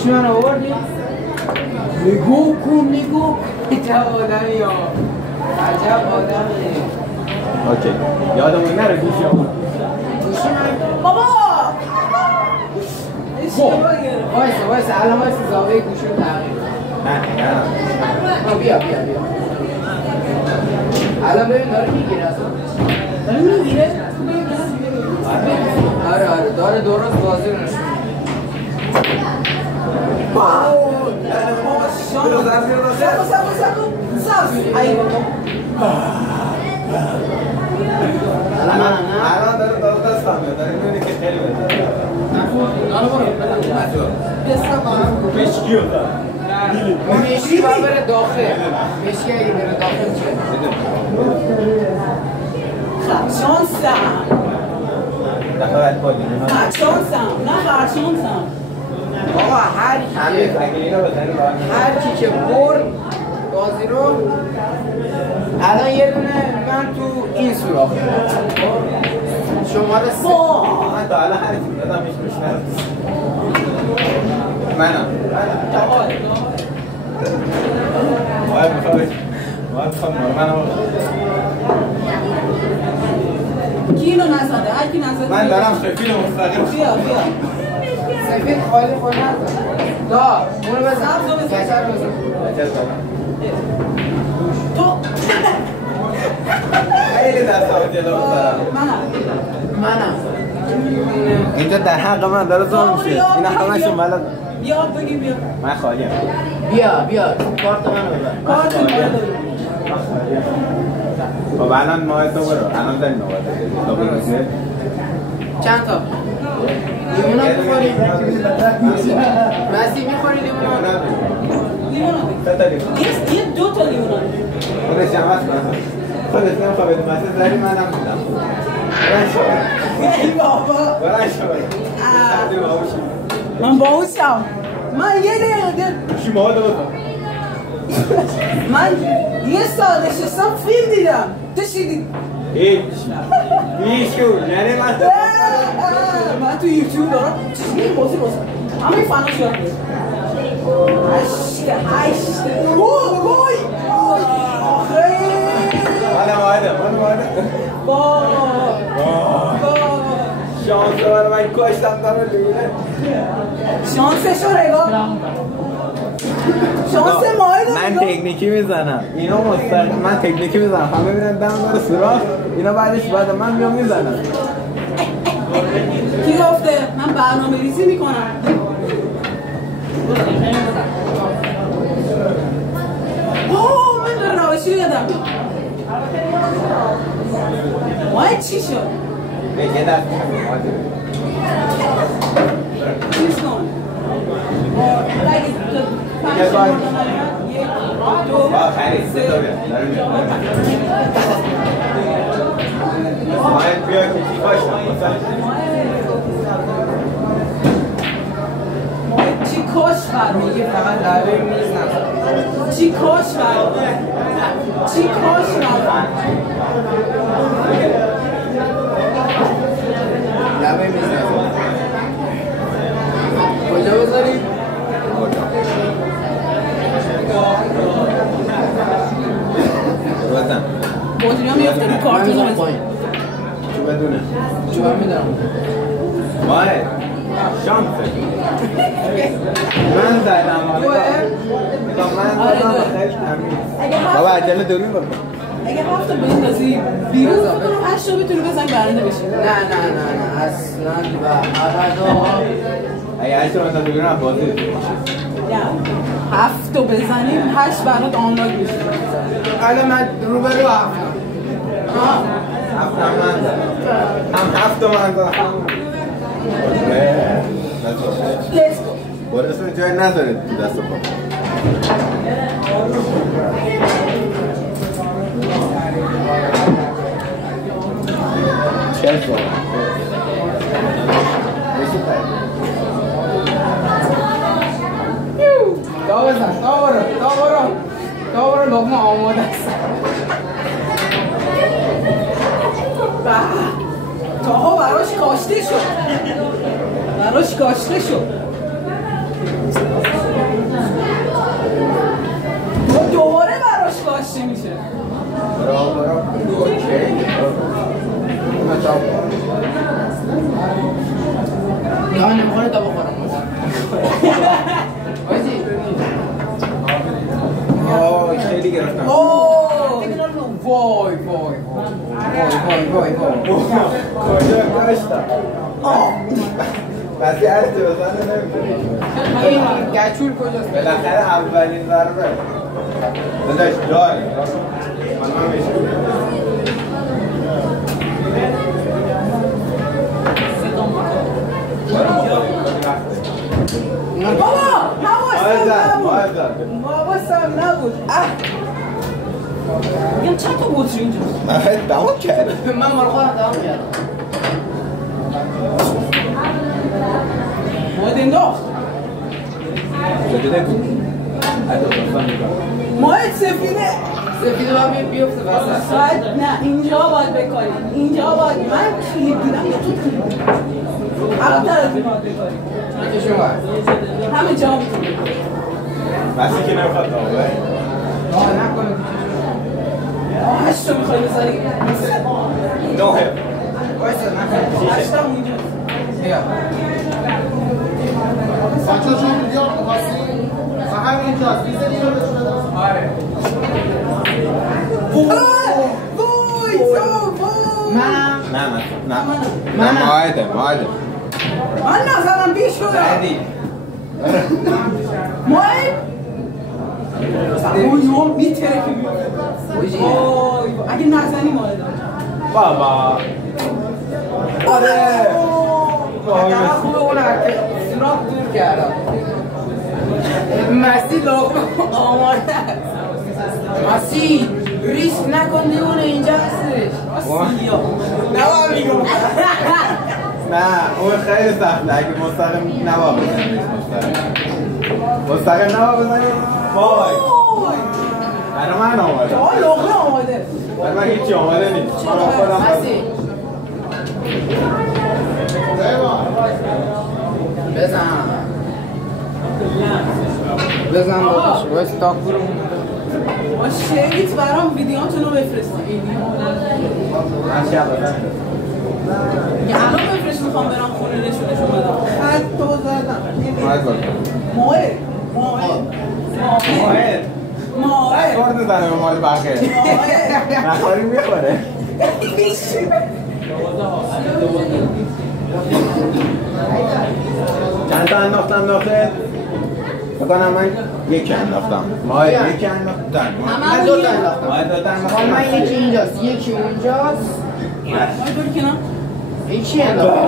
گوشی من آوردی؟ نگاه کن عجب آدمی ها عجب آدمی اوکی یادمون نره گوشی آورد گوشی من بابا وایسا الان وایسا زاویه گوشی رو تغییر نه بیا الان ببین داره میگیره اصلا داره میگیره؟ آره داره درست بازی رو نشون الان داره دستم میاد داره میبینی که خیلی بهتره مشکی رو داره مشکی باید بره داخل مشکی اگه بره داخل چه؟ خرشانسم دفعه باید بادیم خرشانسم آقا هر کی که برد بازی رو الان یه دونه من تو این سوراخ شماره 3 من تا الان هر چی دادم میش نرد منم باید میخوام منم کی اینو نزده؟ هر کی نزده؟ من دارم شکیل مستقیم بیا سفید خالی خود نزد دا اونو بزن کچر بزن تو خیلی دست ها جلو بزنم منم اینجا در حق من داره زور میشه اینا همشون بلد بیا بگی بیا من خالیم بیا کارت منو ببر کارت منو خب الان ماه تو برو الان داری نوبت چند تا لیمونا بخوری مسی میخوری لیمونا یه دو تا لیمونا خودش هم هست خودش هم خوابید مسیح داری منم میدم ای بابا من باهوشم من یه دقیقه شما دو تا من یه سال نشستم فیلم دیدم تو چی دید؟ بیشون یعنی من تو یوتیوب دارم چیزی بازی همه فناش یاد میده هشت وای آخه من ماهده با شانس رو من کشتم دارم لیونه شانسش رو نگاه شانس ماهی رو من تکنیکی میزنم اینا مستقیم من تکنیکی میزنم همه میرن دم داره سوراخ اینا بعدش بعد من میام میزنم کی گفته من برنامه ریزی میکنم اوه من داره روشی رو یادم ماه چی شد؟ یه دست چیز کن یه بار دو خرید سه باید بیا که چی باشم چی کشور میگه فقط لبه میز نزد چی کشور چی کشور لبه میز نزد کجا بذاری؟ بزن بودری ها میفته رو کارت رو بزن چو بدونه چو من میدارم ماه شانسه من زدم من زدم خیلی تمیز بابا عجله دورین بکن اگه هفته بندازی بیرون بکنم 8 رو بتونی بزنی برنده بشی نه اصلا و ابدا اگه 8 رو بندازی بیرون بازی نه 7 رو بزنیم 8 برات آنلاگ میشه الان من رو به رو هفتم هفتم من زدم هم 7 من زدم لیتس گو برسون جای نذارید تو دست پا چه سوال دا بزن دا برو لقمه آماده است تاها براش کاشته شد دوباره براش کاشته میشه. نه نمیخوره تا بخورم بازی آه خیلی گرفتم وای کجا داشتم بسی هستی بزنه نمیکنی این گچول کجاست؟ بالاخره اولین ضربه داداش داری من میشه بابا حواسم نبود میگم چند تا بطری اینجا دماغ کرده من مال خودم دماغ کردم باید انداخت شده ماهد سفیده باید بیفته وسط باید نه اینجا باید بکاری اینجا باید من کلید دیدم یا تو کلید عقب‌تر از این باید بکاری بکشون باید همه جا میتونی بسی که نمیخواد داغه نکنه هشتا میخوایی بذاری نوه بایسته نکنه هشتا اونجا بیا بچه شما بیار بخواستی فقط اینجاست بیزنی رو بشونه آره نه ماهده من نظرم بیش شده ماهد اوی اوی میتره که میتره اگه نزنی ماهد بابا آره خوبه اون حرکت سراغ دور کردم مسیح آماده است مسیح ریسک نکن دیونه اینجا هستش نه میگم نه اون خیلی سخته اگه مستقیم نوا بزنید مستقیم نوا بزنید وای برای من آماده لغمه آماده برای من هیچی آماده نیست من خودم بزن باش تاک برو ما شریط برام ویدیوهاتون رو بفرستیم یه الان بفرست میخوام برام خونه نشونشون بدم خط تو زدم ماهد خورد زنه به مال بقیه نخوری میخوره چند تا انداختم داخل؟ بکنم من یکی انداختم ماهد یکی انداختم من دو تا انداختم من یکی اینجاست یکی اونجاست بری کنم این چی انداختم؟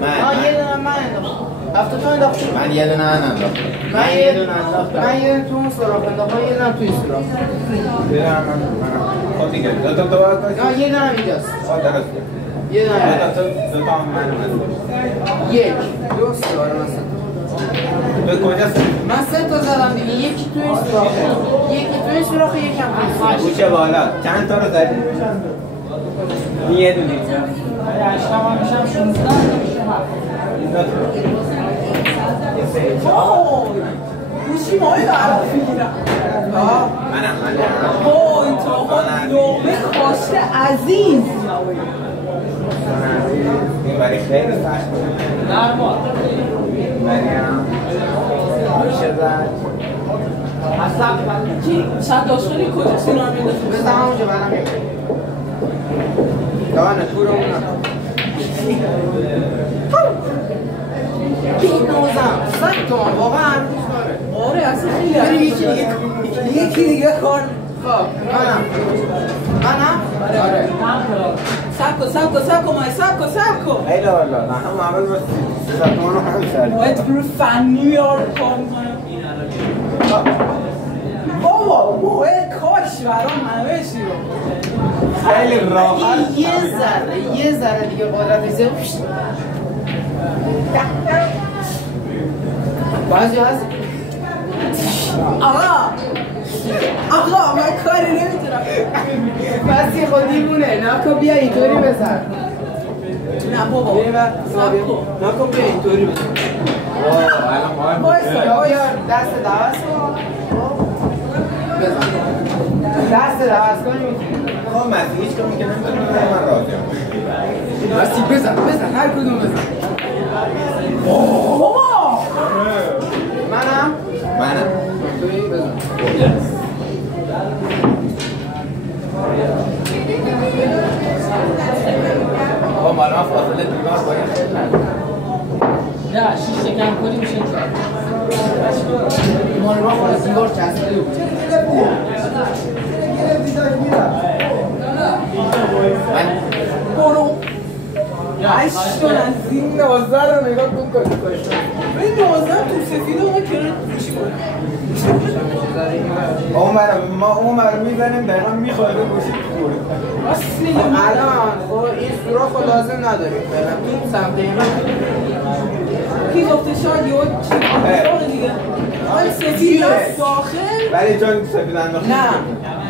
من یه دونه من انداختم هفته تو انداختی؟ من یه دونه انداختم من یه دونه تو اون سراخ انداختم یه دونه توی سراخ خب دیگه دو تا باید کنی؟ نه یه دونه اینجاست درسته یه دونه دو تا هم من یک دو سه آره مثلا به کجاست؟ من سه تا زدم دیگه یکی توی سراخه یکی توی سراخه یکم توی سراخه گوشه بالا چند تا رو زدی؟ این یه دونه اینجا گوشی ماهد عرب میگیرم منم این طرفات لغمه خواسته عزیز این برای خیلی سخت برای هم میشه زد صد داشتانی کجاست این رو هم میدازم بزن همونجا برم دانه تو رو اونا بینوزم 100 تومن واقعا آره اصلا خیلی بری یکی دیگه کار خب منم؟ آره سبکو مای سبکو ای لالا نه هم عمل با 300 تومن رو هم سردی باید برو فنی میار کار میکنم بابا باید کاش برام همه چی رو خیلی راحت یه ذره دیگه قدرت میزه بعضی هست آقا من کاری نمیتونم بسی خودی مونه نکن بیا اینطوری بزن نه بابا نکن بیا اینطوری بزن الان یا بیار دست دعوت کن بزن دست دعوت کن میتونی خب مسیح هیچ کمی که نمیتونم من راضیم مسیح بزن هر کدوم بزن بابا منم توی بزن با مالا فاصله دیوار باید خیلی نه 6 کم کنی میشه 4 مال ما خود دیوار چسبیده بود برو 8 تا از این 12 رو نگاه کن این 12 تو سفید اون کنار چی بود اون برای میزنیم دقیقا میخواره گوشی خوره اصلی الان خب این سوراخ رو لازم نداریم فعلا این سمت کی گفته شاید یه چی دیگه آن سفید از داخل ولی چون سفید انداخت نه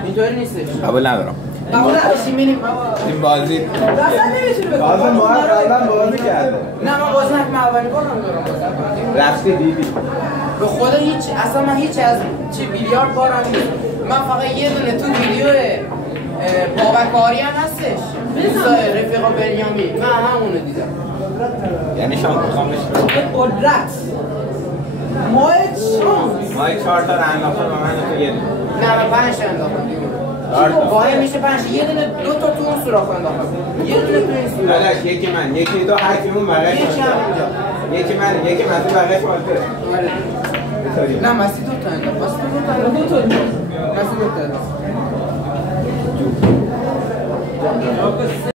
اینطوری نیستش قبول ندارم قبول نداشتیم میریم این بازی اصلا نمیتونه بازی ما قبلا بازی کرده نه من بازی نکنم اولین بار هم دارم رفتی دیدی به خدا اصلا من هیچ از چه بیلیارد بارم نیست من فقط یه دونه تو ویدیو بابکاری هم هستش رفیقا بریامی من همونو دیدم یعنی شما میخوام قدرت ما شانس ما 4 تا انداخته به من تو یه دونه نه من 5 تا انداختم وای میشه 5 یه دونه 2 تا تو اون سوراخ انداختم یه دونه تو این سوراخ حالا یکی من یکی تو هر کی اون بغلش یکی هم اینجا یکی من تو بغلش مالته نه مسیح 2 تا انداخت مسیح 2 تا انداخت مسیح 2 تا انداخت